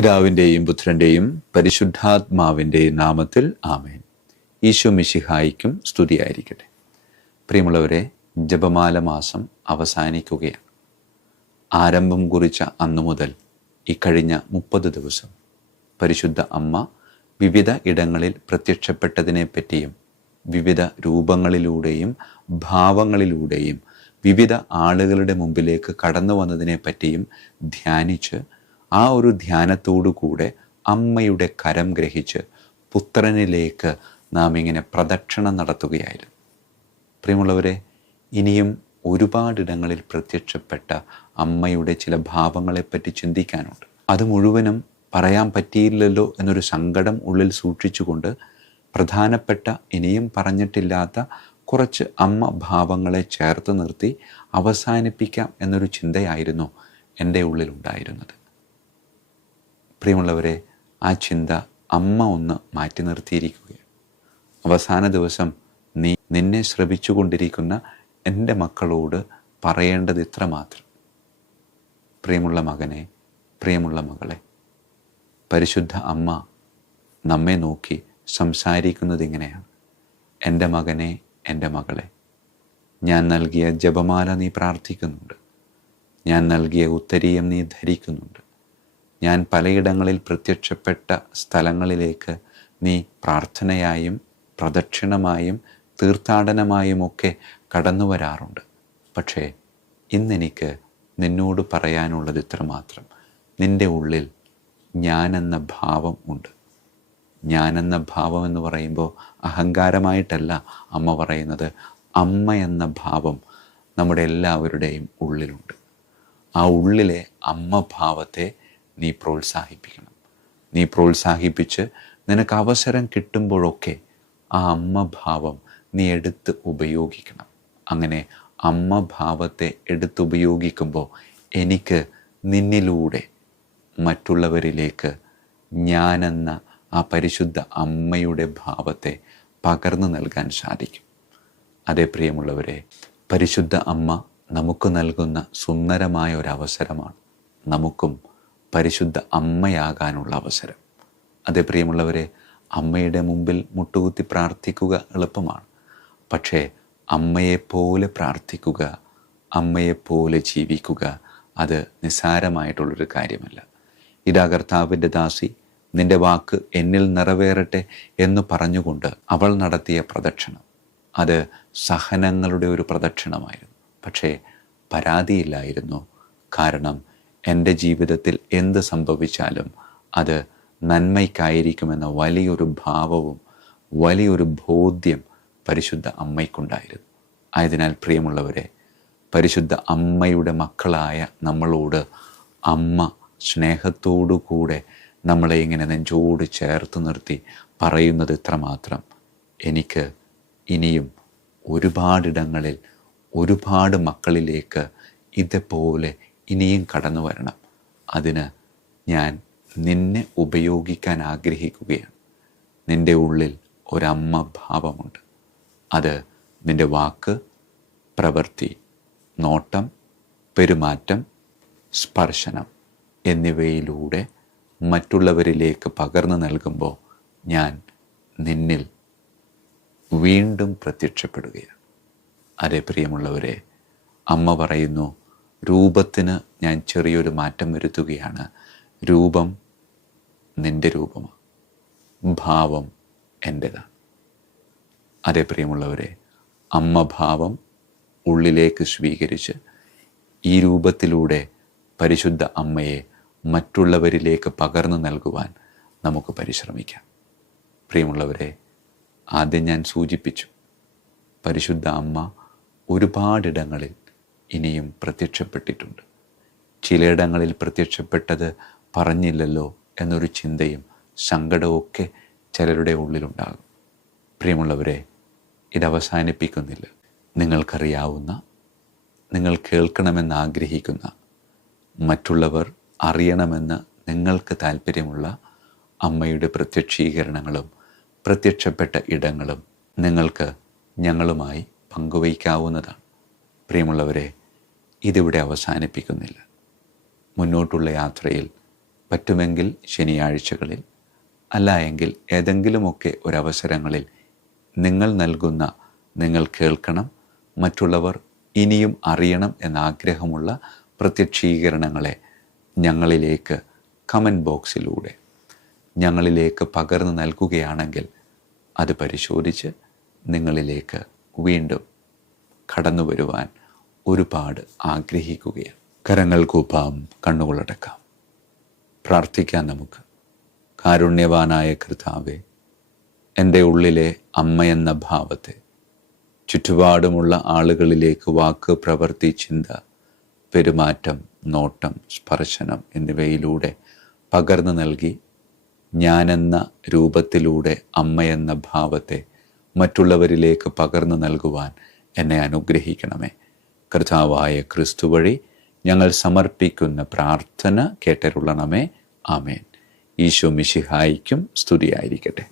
പിതാവിന്റെയും പുത്രന്റെയും പരിശുദ്ധാത്മാവിന്റെയും നാമത്തിൽ ആമേൻ. ഈശോ മിശിഹായിക്കും സ്തുതിയായിരിക്കട്ടെ. പ്രിയമുള്ളവരെ ജപമാല മാസം അവസാനിക്കുകയാണ്. ആരംഭം കുറിച്ച അന്നു മുതൽ ഇക്കഴിഞ്ഞ മുപ്പത് ദിവസം പരിശുദ്ധ അമ്മ വിവിധ ഇടങ്ങളിൽ പ്രത്യക്ഷപ്പെട്ടതിനെ പറ്റിയും വിവിധ രൂപങ്ങളിലൂടെയും ഭാവങ്ങളിലൂടെയും വിവിധ ആളുകളുടെ മുമ്പിലേക്ക് കടന്നു വന്നതിനെ പറ്റിയും ധ്യാനിച്ച് ആ ഒരു ധ്യാനത്തോടു കൂടെ അമ്മയുടെ കരം ഗ്രഹിച്ച് പുത്രനിലേക്ക് നാം ഇങ്ങനെ പ്രദക്ഷിണം നടത്തുകയായിരുന്നു. പ്രിയമുള്ളവരെ ഇനിയും ഒരുപാടിടങ്ങളിൽ പ്രത്യക്ഷപ്പെട്ട അമ്മയുടെ ചില ഭാവങ്ങളെപ്പറ്റി ചിന്തിക്കാനുണ്ട്. അത് മുഴുവനും പറയാൻ പറ്റിയില്ലല്ലോ എന്നൊരു സങ്കടം ഉള്ളിൽ സൂക്ഷിച്ചുകൊണ്ട് പ്രധാനപ്പെട്ട ഇനിയും പറഞ്ഞിട്ടില്ലാത്ത കുറച്ച് അമ്മ ഭാവങ്ങളെ ചേർത്ത് നിർത്തി അവസാനിപ്പിക്കാം എന്നൊരു ചിന്തയായിരുന്നു എന്റെ ഉള്ളിലുണ്ടായിരുന്നത്. പ്രിയമുള്ളവരെ ആ ചിന്ത അമ്മ ഒന്ന് മാറ്റി നിർത്തിയിരിക്കുകയാണ്. അവസാന ദിവസം നീ നിന്നെ ശ്രമിച്ചുകൊണ്ടിരിക്കുന്ന എന്റെ മക്കളോട് പറയേണ്ടത് ഇത്ര മാത്രം പ്രിയമുള്ള മകനെ പ്രിയമുള്ള മകളെ പരിശുദ്ധ അമ്മ നമ്മെ നോക്കി സംസാരിക്കുന്നത് ഇങ്ങനെയാണ്. എന്റെ മകനെ എന്റെ മകളെ ഞാൻ നൽകിയ ജപമാല നീ പ്രാർത്ഥിക്കുന്നുണ്ട്. ഞാൻ നൽകിയ ഉത്തരീയം നീ ധരിക്കുന്നുണ്ട്. ഞാൻ പലയിടങ്ങളിൽ പ്രത്യക്ഷപ്പെട്ട സ്ഥലങ്ങളിലേക്ക് നീ പ്രാർത്ഥനയായും പ്രദക്ഷിണമായും തീർത്ഥാടനമായും ഒക്കെ കടന്നു വരാറുണ്ട്. പക്ഷേ ഇന്നെനിക്ക് നിന്നോട് പറയാനുള്ളത് ഇത്ര മാത്രം നിന്റെ ഉള്ളിൽ ഞാനെന്ന ഭാവം ഉണ്ട്. ഞാനെന്ന ഭാവം എന്ന് പറയുമ്പോൾ അഹങ്കാരമായിട്ടല്ല അമ്മ പറയുന്നത്. അമ്മ എന്ന ഭാവം നമ്മുടെ എല്ലാവരുടെയും ഉള്ളിലുണ്ട്. ആ ഉള്ളിലെ അമ്മ ഭാവത്തെ നീ പ്രോത്സാഹിപ്പിക്കണം. നീ പ്രോത്സാഹിപ്പിച്ച് നിനക്ക് അവസരം കിട്ടുമ്പോഴൊക്കെ ആ അമ്മഭാവം നീ എടുത്ത് ഉപയോഗിക്കണം. അങ്ങനെ അമ്മഭാവത്തെ എടുത്തുപയോഗിക്കുമ്പോൾ എനിക്ക് നിന്നിലൂടെ മറ്റുള്ളവരിലേക്ക് ഞാനെന്ന ആ പരിശുദ്ധ അമ്മയുടെ ഭാവത്തെ പകർന്നു നൽകാൻ സാധിക്കും. അതേ പ്രിയമുള്ളവരെ പരിശുദ്ധ അമ്മ നമുക്ക് നൽകുന്ന സുന്ദരമായ ഒരു അവസരമാണ്. നമുക്കും പരിശുദ്ധ അമ്മയാകാനുള്ള അവസരം. അതേ പ്രിയമുള്ളവരെ അമ്മയുടെ മുമ്പിൽ മുട്ടുകുത്തി പ്രാർത്ഥിക്കുക എളുപ്പമാണ്. പക്ഷേ അമ്മയെപ്പോലെ പ്രാർത്ഥിക്കുക അമ്മയെപ്പോലെ ജീവിക്കുക അത് നിസ്സാരമായിട്ടുള്ളൊരു കാര്യമല്ല. ഇതാ കർത്താവിന്റെ ദാസി നിന്റെ വാക്ക് എന്നിൽ നിറവേറട്ടെ എന്ന് പറഞ്ഞുകൊണ്ട് അവൾ നടത്തിയ പ്രദക്ഷിണം. അത് സഹനങ്ങളുടെ ഒരു പ്രദക്ഷിണമായിരുന്നു. പക്ഷേ പരാതിയില്ലായിരുന്നു. കാരണം എന്റെ ജീവിതത്തിൽ എന്ത് സംഭവിച്ചാലും അത് നന്മയ്ക്കായിരിക്കുമെന്ന വലിയൊരു ഭാവവും വലിയൊരു ബോധ്യം പരിശുദ്ധ അമ്മയ്ക്കുണ്ടായിരുന്നു. ആയതിനാൽ പ്രിയമുള്ളവരെ പരിശുദ്ധ അമ്മയുടെ മക്കളായ നമ്മളോട് അമ്മ സ്നേഹത്തോടു കൂടെ നമ്മളെ ഇങ്ങനെ നെഞ്ചോട് ചേർത്ത് നിർത്തി പറയുന്നത് ഇത്രമാത്രം എനിക്ക് ഇനിയും ഒരുപാടിടങ്ങളിൽ ഒരുപാട് മക്കളിലേക്ക് ഇതേപോലെ ഇനിയും കടന്നു വരണം. അതിന് ഞാൻ നിന്നെ ഉപയോഗിക്കാൻ ആഗ്രഹിക്കുകയാണ്. നിന്റെ ഉള്ളിൽ ഒരമ്മ ഭാവമുണ്ട്. അത് നിന്റെ വാക്ക് പ്രവൃത്തി നോട്ടം പെരുമാറ്റം സ്പർശനം എന്നിവയിലൂടെ മറ്റുള്ളവരിലേക്ക് പകർന്നു നൽകുമ്പോൾ ഞാൻ നിന്നിൽ വീണ്ടും പ്രത്യക്ഷപ്പെടുകയാണ്. അതേ പ്രിയമുള്ളവരെ അമ്മ പറയുന്നു രൂപത്തിന് ഞാൻ ചെറിയൊരു മാറ്റം വരുത്തുകയാണ്. രൂപം നിന്റെ രൂപമാണ് ഭാവം എന്റെതാണ് അതേ പ്രിയമുള്ളവരെ അമ്മ ഭാവം ഉള്ളിലേക്ക് സ്വീകരിച്ച് ഈ രൂപത്തിലൂടെ പരിശുദ്ധ അമ്മയെ മറ്റുള്ളവരിലേക്ക് പകർന്നു നൽകുവാൻ നമുക്ക് പരിശ്രമിക്കാം. പ്രിയമുള്ളവരെ ആദ്യം ഞാൻ സൂചിപ്പിച്ചു. പരിശുദ്ധ അമ്മ ഒരുപാടിടങ്ങളിൽ ഇനിയും പ്രത്യക്ഷപ്പെട്ടിട്ടുണ്ട്. ചിലയിടങ്ങളിൽ പ്രത്യക്ഷപ്പെട്ടത് പറഞ്ഞില്ലല്ലോ എന്നൊരു ചിന്തയും സങ്കടമൊക്കെ ചിലരുടെ ഉള്ളിലുണ്ടാകും. പ്രിയമുള്ളവരെ ഇത് അവസാനിപ്പിക്കുന്നില്ല. നിങ്ങൾക്കറിയാവുന്ന നിങ്ങൾ കേൾക്കണമെന്ന് ആഗ്രഹിക്കുന്ന മറ്റുള്ളവർ അറിയണമെന്ന് നിങ്ങൾക്ക് താല്പര്യമുള്ള അമ്മയുടെ പ്രത്യക്ഷീകരണങ്ങളും പ്രത്യക്ഷപ്പെട്ട ഇടങ്ങളും നിങ്ങൾക്ക് ഞങ്ങളുമായി പങ്കുവയ്ക്കാവുന്നതാണ്. പ്രിയമുള്ളവരെ ഇതിവിടെ അവസാനിപ്പിക്കുന്നില്ല. മുന്നോട്ടുള്ള യാത്രയിൽ പറ്റുമെങ്കിൽ ശനിയാഴ്ചകളിൽ അല്ല എങ്കിൽ ഏതെങ്കിലുമൊക്കെ ഒരവസരങ്ങളിൽ നിങ്ങൾ നൽകുന്ന നിങ്ങൾ കേൾക്കണം മറ്റുള്ളവർ ഇനിയും അറിയണം എന്ന ആഗ്രഹമുള്ള പ്രത്യക്ഷീകരണങ്ങളെ ഞങ്ങളിലേക്ക് കമന്റ് ബോക്സിലൂടെ ഞങ്ങളിലേക്ക് പകർന്നു നൽകുകയാണെങ്കിൽ അത് പരിശോധിച്ച് നിങ്ങളിലേക്ക് വീണ്ടും കടന്നു വരുവാൻ ഒരുപാട് ആഗ്രഹിക്കുകയാണ്. കരങ്ങൾ കൂപ്പാം കണ്ണുകളടക്കാം പ്രാർത്ഥിക്കാം നമുക്ക്. കാരുണ്യവാനായ കർത്താവെ എന്റെ ഉള്ളിലെ അമ്മയെന്ന ഭാവത്തെ ചുറ്റുപാടുമുള്ള ആളുകളിലേക്ക് വാക്ക് പ്രവൃത്തി ചിന്ത പെരുമാറ്റം നോട്ടം സ്പർശനം എന്നിവയിലൂടെ പകർന്നു നൽകി ഞാനെന്ന രൂപത്തിലൂടെ അമ്മയെന്ന ഭാവത്തെ മറ്റുള്ളവരിലേക്ക് പകർന്നു നൽകുവാൻ എന്നെ അനുഗ്രഹിക്കണമേ. കർത്താവായ ക്രിസ്തു വഴി ഞങ്ങൾ സമർപ്പിക്കുന്ന പ്രാർത്ഥന കേട്ടരുള്ളണമേ ആമേൻ. ഈശോ മിശിഹായിക്കും സ്തുതിയായിരിക്കട്ടെ.